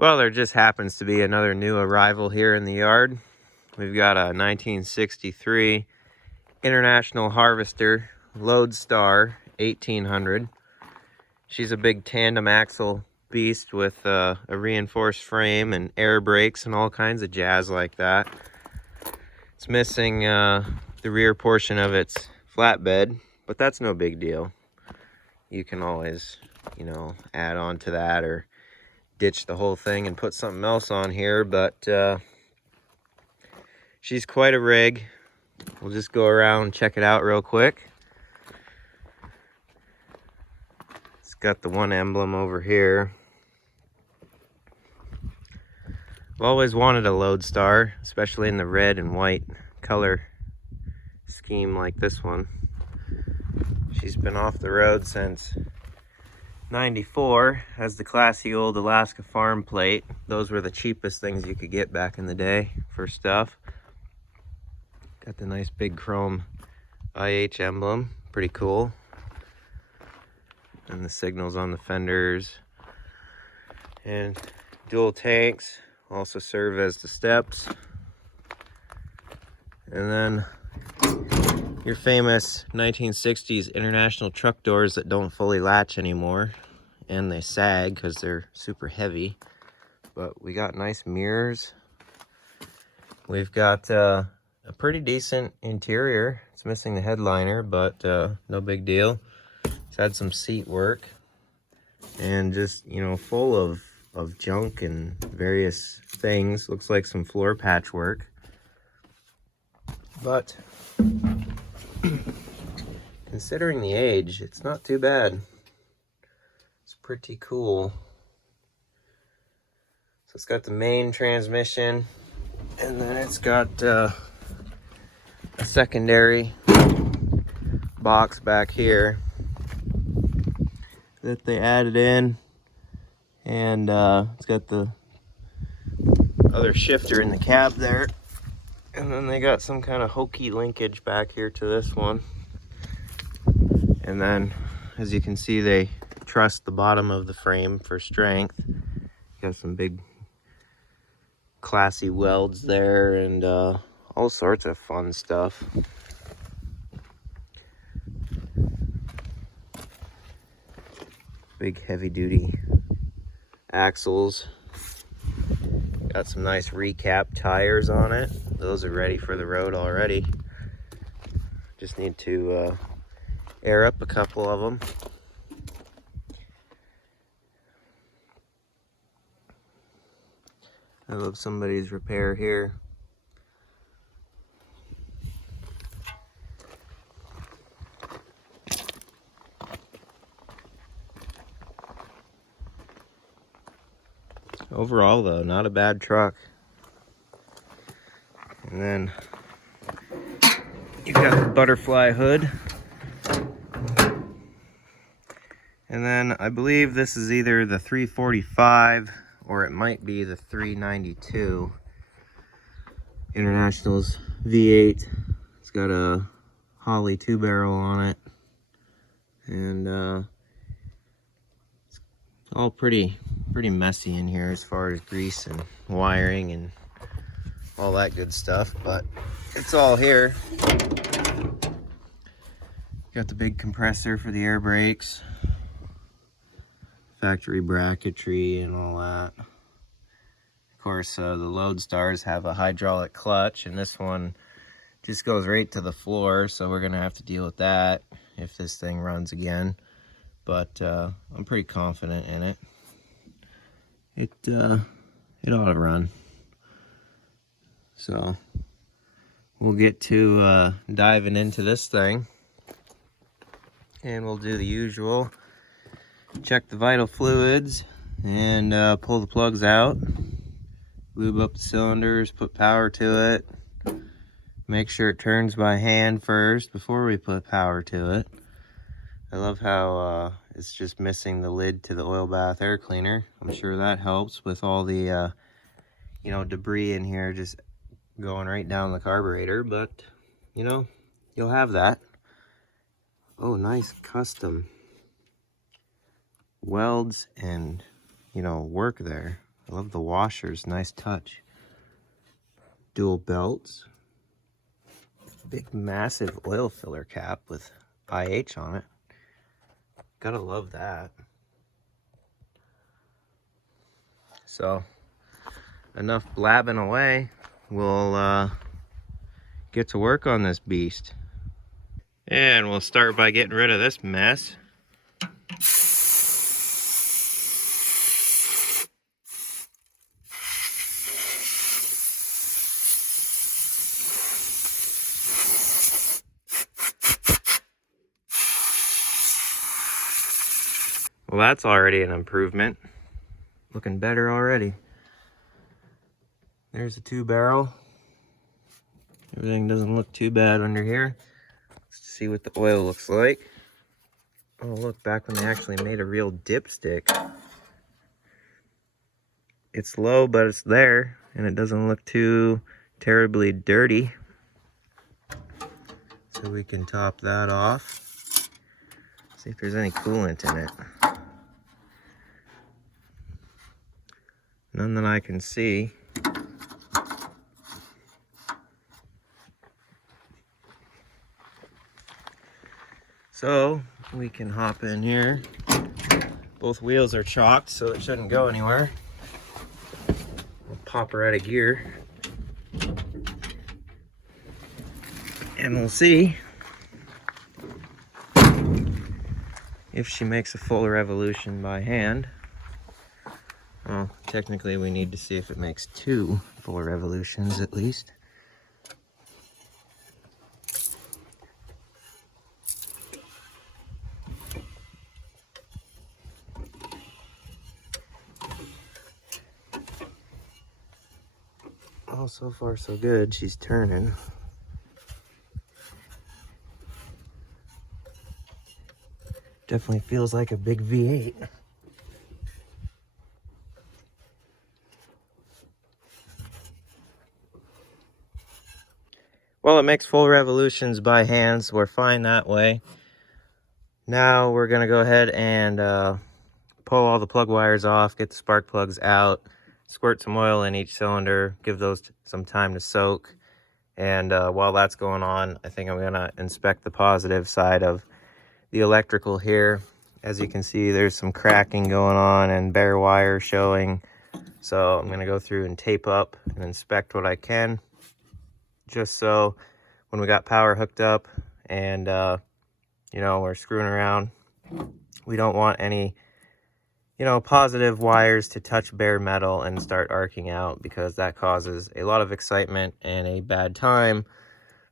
Well, there just happens to be another new arrival here in the yard. We've got a 1963 International Harvester Loadstar 1800. She's a big tandem axle beast with a reinforced frame and air brakes and all kinds of jazz like that. It's missing the rear portion of its flatbed, but that's no big deal. You can always, add on to that or ditch the whole thing and put something else on here, but she's quite a rig. We'll just go around and check it out real quick. It's got the one emblem over here. I've always wanted a Loadstar, especially in the red and white color scheme like this one. She's been off the road since '94, has the classy old Alaska farm plate. Those were the cheapest things you could get back in the day for stuff. Got the nice big chrome IH emblem, pretty cool. And the signals on the fenders. And dual tanks also serve as the steps. And then your famous 1960s International truck doors that don't fully latch anymore. And they sag because they're super heavy. But we got nice mirrors. We've got a pretty decent interior. It's missing the headliner, but no big deal. It's had some seat work. And just, full of junk and various things. Looks like some floor patch work. But considering the age, it's not too bad. It's pretty cool. So it's got the main transmission, and then it's got a secondary box back here that they added in, and it's got the other shifter in the cab there, and then they got some kind of hokey linkage back here to this one. And then, as you can see, they truss the bottom of the frame for strength. Got some big classy welds there, and all sorts of fun stuff. Big heavy duty axles. Got some nice recap tires on it. Those are ready for the road already. Just need to air up a couple of them. I love somebody's repair here. Overall though, not a bad truck. And then you've got the butterfly hood. And then I believe this is either the 345 or it might be the 392 International's V8. It's got a Holley 2-barrel on it. And it's all pretty messy in here as far as grease and wiring and all that good stuff, but it's all here. Got the big compressor for the air brakes, factory bracketry and all that. Of course, the Loadstars have a hydraulic clutch, and this one just goes right to the floor, so we're gonna have to deal with that if this thing runs again. But I'm pretty confident in it. It ought to run. So we'll get to diving into this thing, and we'll do the usual. Check the vital fluids and pull the plugs out. Lube up the cylinders, put power to it. Make sure it turns by hand first before we put power to it. I love how it's just missing the lid to the oil bath air cleaner. I'm sure that helps with all the debris in here just going right down the carburetor, but you'll have that. Oh, nice custom welds and work there. I love the washers, nice touch. Dual belts. Big massive oil filler cap with IH on it. Gotta love that. So, enough blabbing away. We'll get to work on this beast. And we'll start by getting rid of this mess. Well, that's already an improvement. Looking better already. There's a 2-barrel. Everything doesn't look too bad under here. Let's see what the oil looks like. Oh, look, back when they actually made a real dipstick. It's low, but it's there, and it doesn't look too terribly dirty. So we can top that off. See if there's any coolant in it. None that I can see. So we can hop in here. Both wheels are chalked, so it shouldn't go anywhere. We'll pop her out of gear. And we'll see if she makes a full revolution by hand. Well, technically we need to see if it makes 2 full revolutions at least. Well, so far so good. She's turning. Definitely feels like a big V8. Well, it makes full revolutions by hand, so we're fine that way. Now we're gonna go ahead and pull all the plug wires off, get the spark plugs out, squirt some oil in each cylinder, give those some time to soak. And while that's going on, I think I'm gonna inspect the positive side of the electrical here. As you can see, there's some cracking going on and bare wire showing. So I'm gonna go through and tape up and inspect what I can, just so when we got power hooked up and you know, we're screwing around, we don't want any, you know, positive wires to touch bare metal and start arcing out, because that causes a lot of excitement and a bad time.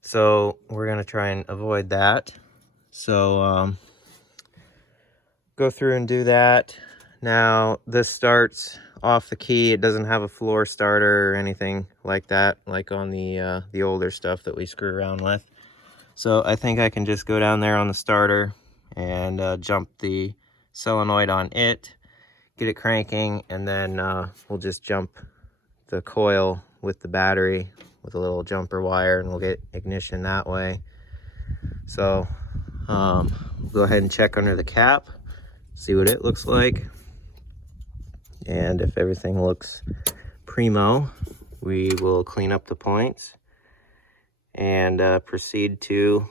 So we're gonna try and avoid that. So go through and do that. Now this starts off the key. It doesn't have a floor starter or anything like that, like on the older stuff that we screw around with. So I think I can just go down there on the starter and jump the solenoid on it, get it cranking, and then we'll just jump the coil with the battery with a little jumper wire, and we'll get ignition that way. So we'll go ahead and check under the cap, see what it looks like. And if everything looks primo, we will clean up the points and proceed to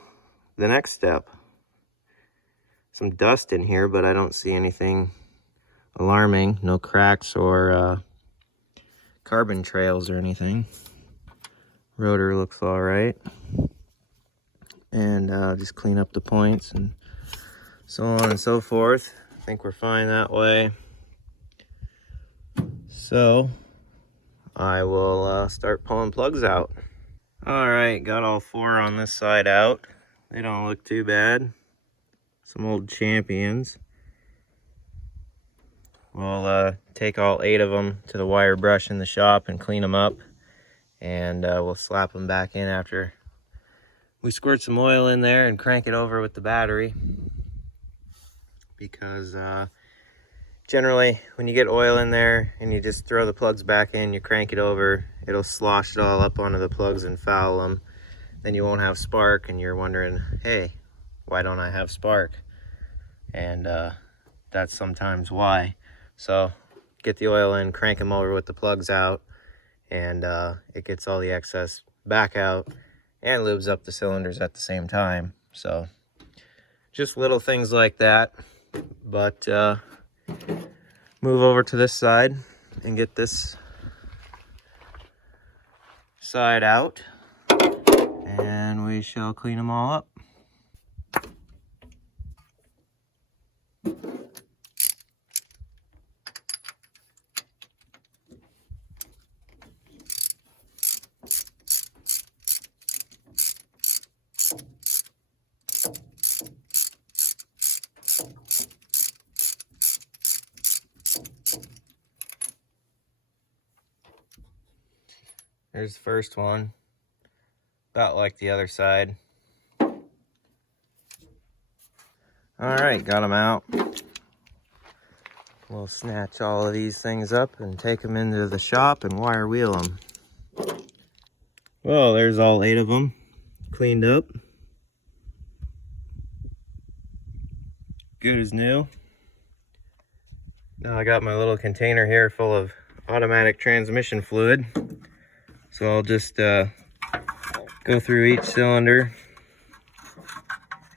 the next step. Some dust in here, but I don't see anything alarming. No cracks or carbon trails or anything. Rotor looks all right. And just clean up the points and so on and so forth. I think we're fine that way. So I will start pulling plugs out. All right, got all 4 on this side out. They don't look too bad. Some old champions. We'll take all 8 of them to the wire brush in the shop and clean them up. And we'll slap them back in after we squirt some oil in there and crank it over with the battery. Because generally, when you get oil in there and you just throw the plugs back in, you crank it over, it'll slosh it all up onto the plugs and foul them. Then you won't have spark, and you're wondering, hey, why don't I have spark? And that's sometimes why. So get the oil in, crank them over with the plugs out, and it gets all the excess back out and lubes up the cylinders at the same time. So just little things like that. But move over to this side and get this side out, and we shall clean them all up. There's the first one, about like the other side. Alright, got them out. We'll snatch all of these things up and take them into the shop and wire wheel them. Well, there's all 8 of them cleaned up. Good as new. Now I got my little container here full of automatic transmission fluid. So I'll just go through each cylinder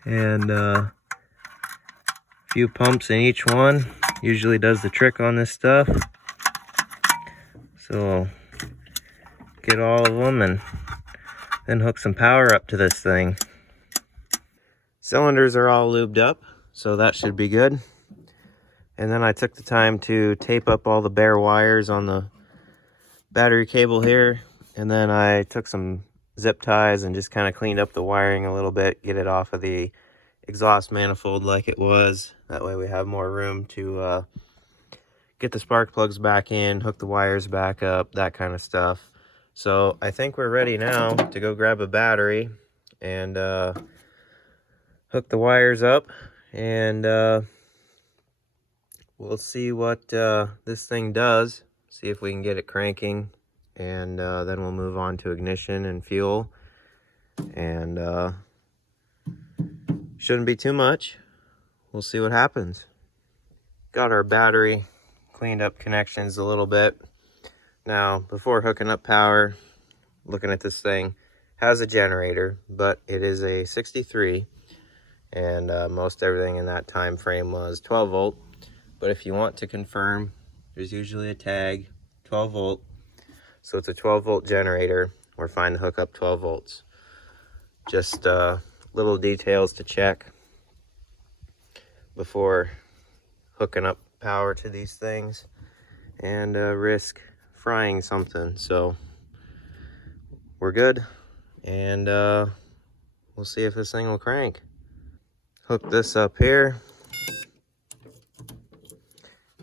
and a few pumps in each one. Usually does the trick on this stuff. So I'll get all of them and then hook some power up to this thing. Cylinders are all lubed up, so that should be good. And then I took the time to tape up all the bare wires on the battery cable here. And then I took some zip ties and just kind of cleaned up the wiring a little bit, get it off of the exhaust manifold like it was. That way we have more room to get the spark plugs back in, hook the wires back up, that kind of stuff. So I think we're ready now to go grab a battery and hook the wires up, and we'll see what this thing does, see if we can get it cranking. And then we'll move on to ignition and fuel, and shouldn't be too much. We'll see what happens. Got our battery cleaned up connections a little bit. Now, before hooking up power, looking at this thing, has a generator, but it is a 63, and most everything in that time frame was 12 volt. But if you want to confirm, there's usually a tag, 12 volt. So it's a 12 volt generator. We're fine to hook up 12 volts. Just little details to check before hooking up power to these things, and risk frying something. So we're good, and we'll see if this thing will crank. Hook this up here.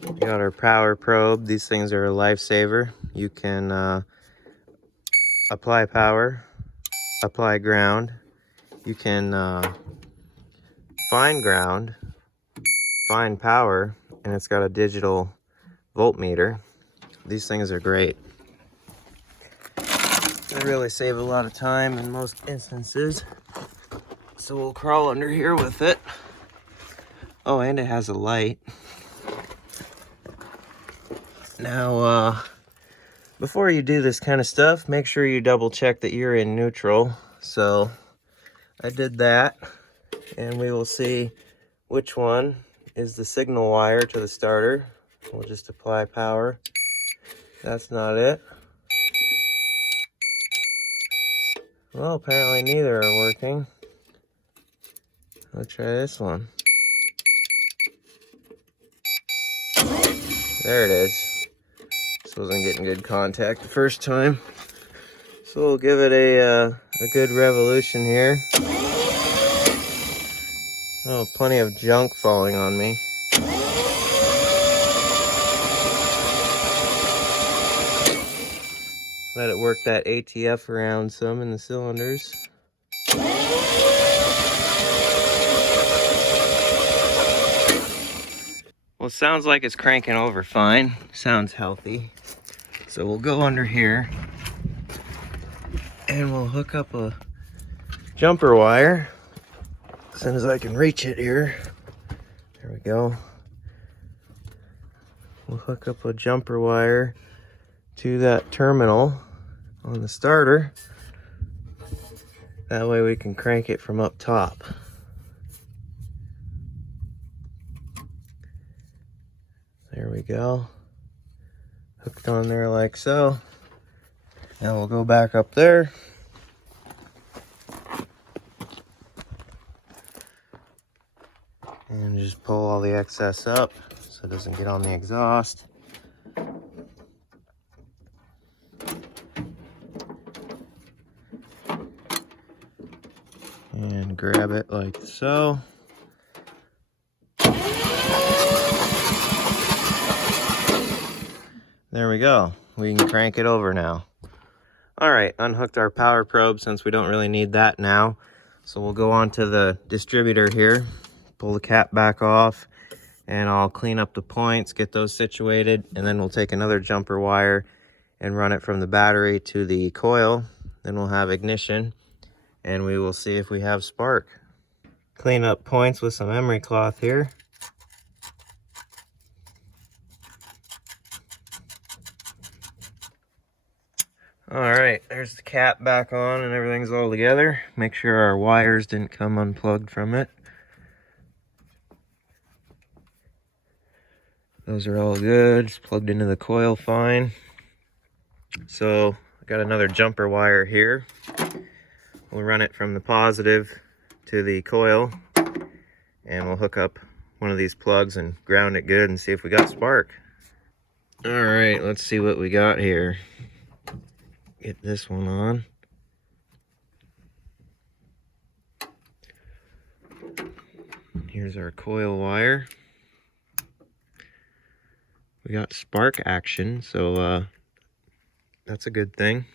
We got our power probe. These things are a lifesaver. You can apply power, apply ground. You can find ground, find power, and it's got a digital voltmeter. These things are great. They really save a lot of time in most instances. So we'll crawl under here with it. Oh, and it has a light. Now, before you do this kind of stuff, make sure you double check that you're in neutral. So I did that, and we will see which one is the signal wire to the starter. We'll just apply power. That's not it. Well, apparently neither are working. Let's try this one. There it is. This wasn't getting good contact the first time. So we'll give it a good revolution here. Oh, plenty of junk falling on me. Let it work that ATF around some in the cylinders. Well, it sounds like it's cranking over fine. Sounds healthy. So we'll go under here and we'll hook up a jumper wire as soon as I can reach it here. There we go. we'll hook up a jumper wire to that terminal on the starter. That way we can crank it from up top. There we go. Hooked on there like so. Now we'll go back up there. And just pull all the excess up so it doesn't get on the exhaust. And grab it like so. There we go. We can crank it over now. All right, unhooked our power probe since we don't really need that now. So we'll go on to the distributor here, pull the cap back off, and I'll clean up the points, get those situated, and then we'll take another jumper wire and run it from the battery to the coil. Then we'll have ignition, and we will see if we have spark. Clean up points with some emery cloth here. All right, there's the cap back on and everything's all together. Make sure our wires didn't come unplugged from it. Those are all good. It's plugged into the coil fine. So I got another jumper wire here. We'll run it from the positive to the coil, and we'll hook up one of these plugs and ground it good and see if we got spark. All right, let's see what we got here. Get this one on. Here's our coil wire. We got spark action, so that's a good thing.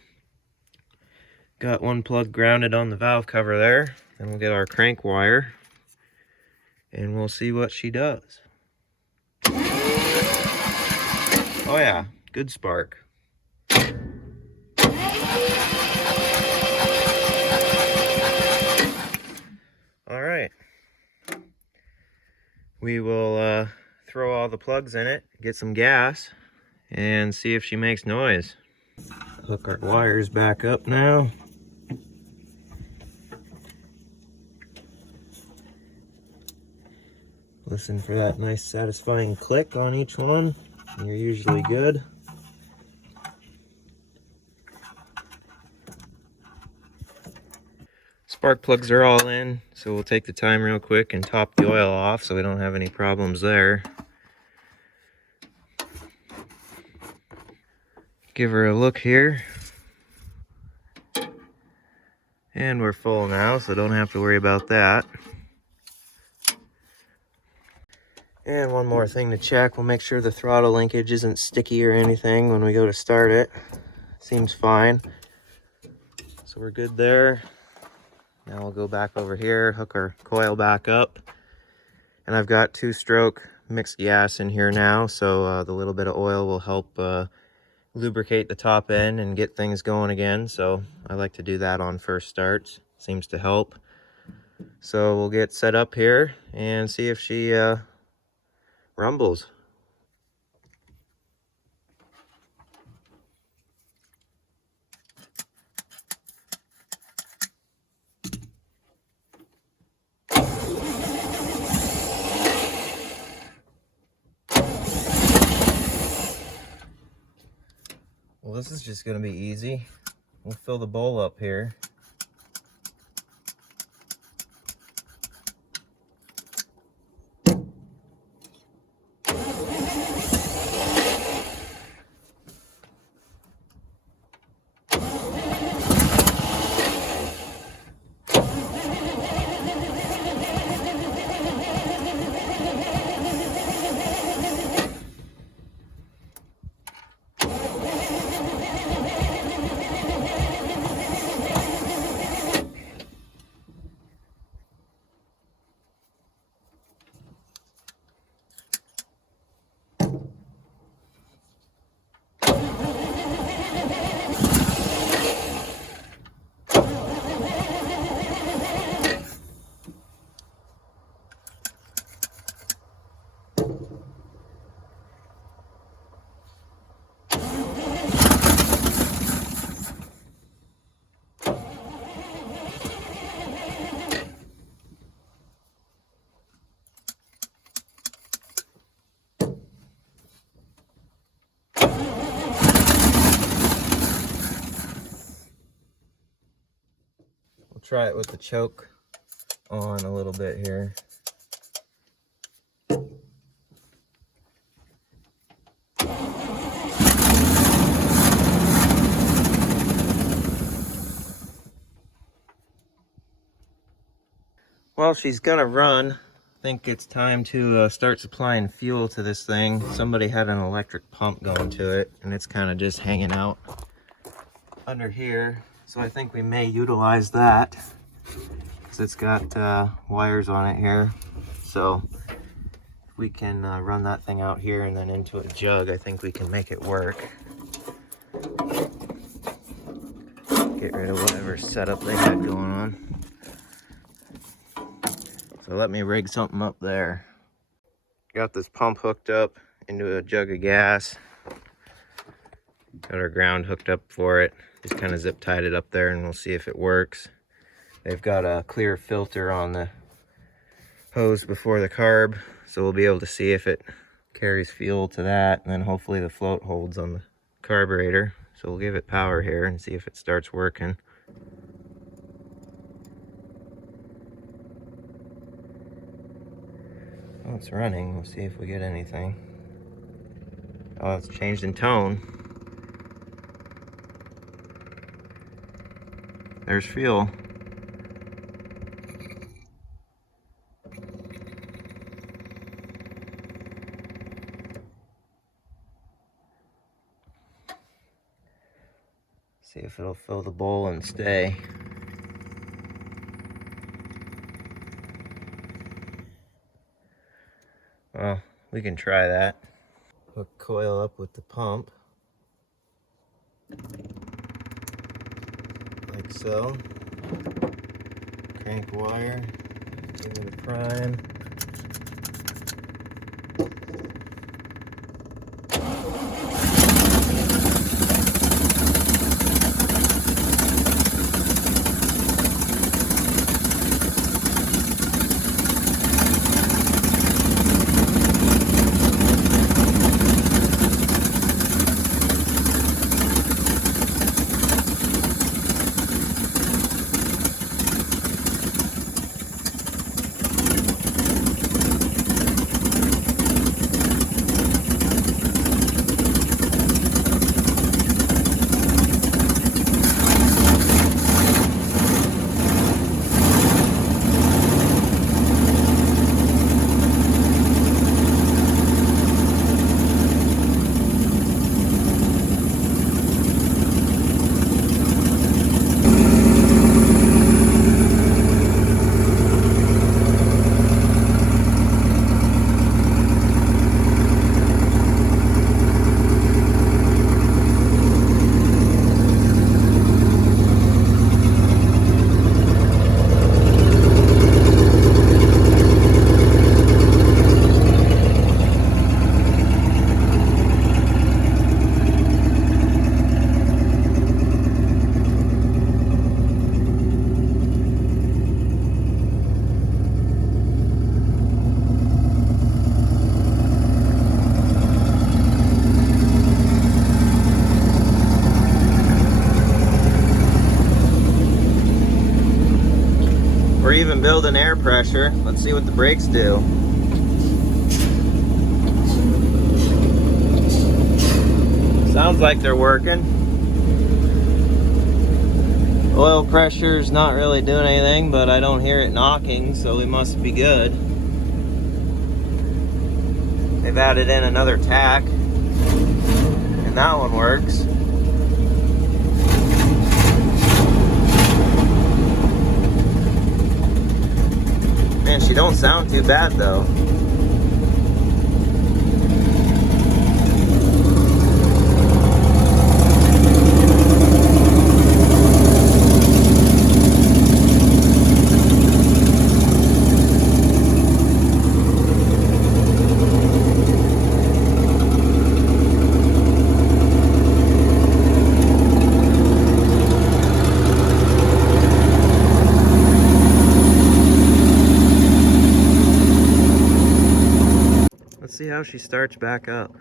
Got one plug grounded on the valve cover there. Then we'll get our crank wire and we'll see what she does. Oh yeah, good spark. All right. We will throw all the plugs in it, get some gas, and see if she makes noise. Hook our wires back up now. Listen for that nice satisfying click on each one. You're usually good. Spark plugs are all in, so we'll take the time real quick and top the oil off so we don't have any problems there. Give her a look here. And we're full now, so don't have to worry about that. And one more thing to check, we'll make sure the throttle linkage isn't sticky or anything when we go to start it. Seems fine. So we're good there. Now we'll go back over here, hook our coil back up. And I've got 2-stroke mixed gas in here now, so the little bit of oil will help lubricate the top end and get things going again. So I like to do that on first starts. Seems to help. So we'll get set up here and see if she rumbles. Well, this is just going to be easy. We'll fill the bowl up here. try it with the choke on a little bit here. Well, she's gonna run. I think it's time to start supplying fuel to this thing. Somebody had an electric pump going to it, and it's kind of just hanging out under here. So I think we may utilize that, because it's got wires on it here. So if we can run that thing out here and then into a jug, I think we can make it work. Get rid of whatever setup they had going on. So let me rig something up there. Got this pump hooked up into a jug of gas. Got our ground hooked up for it. Just kind of zip tied it up there and we'll see if it works. They've got a clear filter on the hose before the carb, so we'll be able to see if it carries fuel to that, and then hopefully the float holds on the carburetor. So we'll give it power here and see if it starts working. Oh, it's running. We'll see if we get anything. Oh, it's changed in tone. There's fuel. See if it'll fill the bowl and stay. Well, we can try that. Hook coil up with the pump. Like so. Crank wire. Give it a prime. We're even building air pressure. Let's see what the brakes do. Sounds like they're working. Oil pressure's not really doing anything, but I don't hear it knocking, so we must be good. They've added in another tack, and that one works. Man, she don't sound too bad though. Let's see how she starts back up.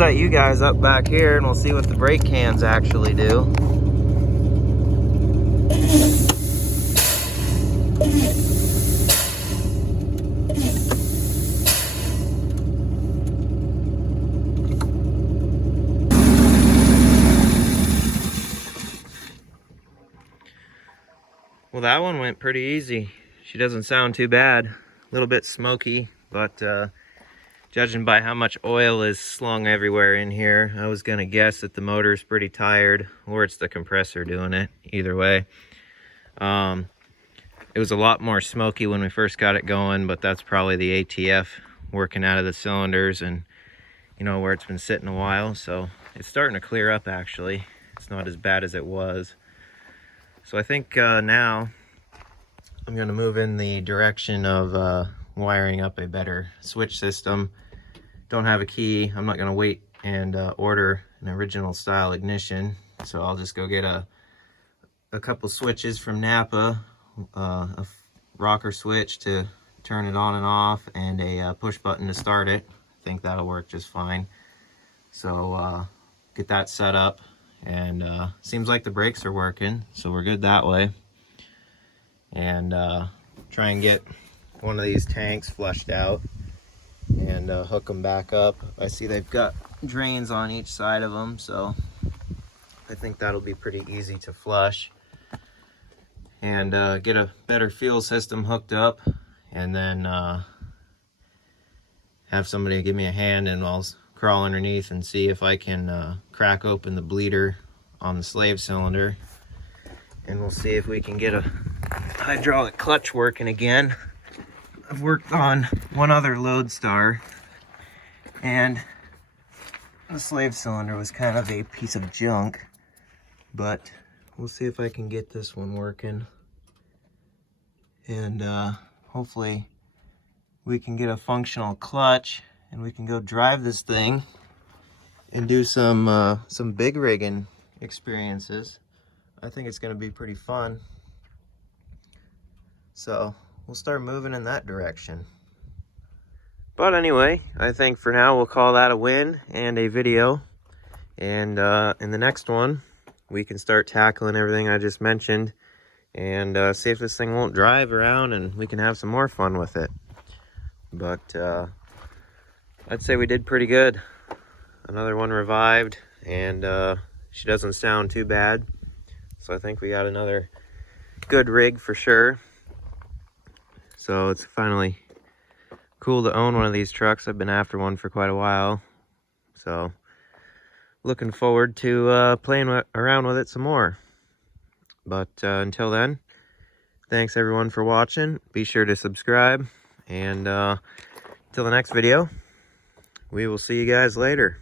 set you guys up back here and we'll see what the brake cans actually do. Well, that one went pretty easy. She doesn't sound too bad. A little bit smoky, but judging by how much oil is slung everywhere in here, I was gonna guess that the motor's pretty tired, or it's the compressor doing it. Either way. It was a lot more smoky when we first got it going, but that's probably the ATF working out of the cylinders and, you know, where it's been sitting a while. So it's starting to clear up actually. It's not as bad as it was. So I think now I'm going to move in the direction of wiring up a better switch system. Don't have a key. I'm not going to wait and order an original style ignition. So I'll just go get a couple switches from Napa, a rocker switch to turn it on and off, and a push button to start it. I think that'll work just fine. So get that set up, and seems like the brakes are working, so we're good that way. And try and get one of these tanks flushed out and hook them back up. I see they've got drains on each side of them, so I think that'll be pretty easy to flush. And get a better fuel system hooked up, and then have somebody give me a hand, and I'll crawl underneath and see if I can crack open the bleeder on the slave cylinder, and we'll see if we can get a hydraulic clutch working again. I've worked on one other Loadstar, and the slave cylinder was kind of a piece of junk, but we'll see if I can get this one working, and hopefully we can get a functional clutch and we can go drive this thing and do some big rigging experiences. I think it's going to be pretty fun. So we'll start moving in that direction. But anyway, I think for now we'll call that a win and a video. And in the next one, we can start tackling everything I just mentioned and see if this thing won't drive around and we can have some more fun with it. But I'd say we did pretty good. Another one revived, and she doesn't sound too bad. So I think we got another good rig for sure. So it's finally cool to own one of these trucks. I've been after one for quite a while. So looking forward to playing around with it some more. But until then, thanks everyone for watching. Be sure to subscribe. And until the next video, we will see you guys later.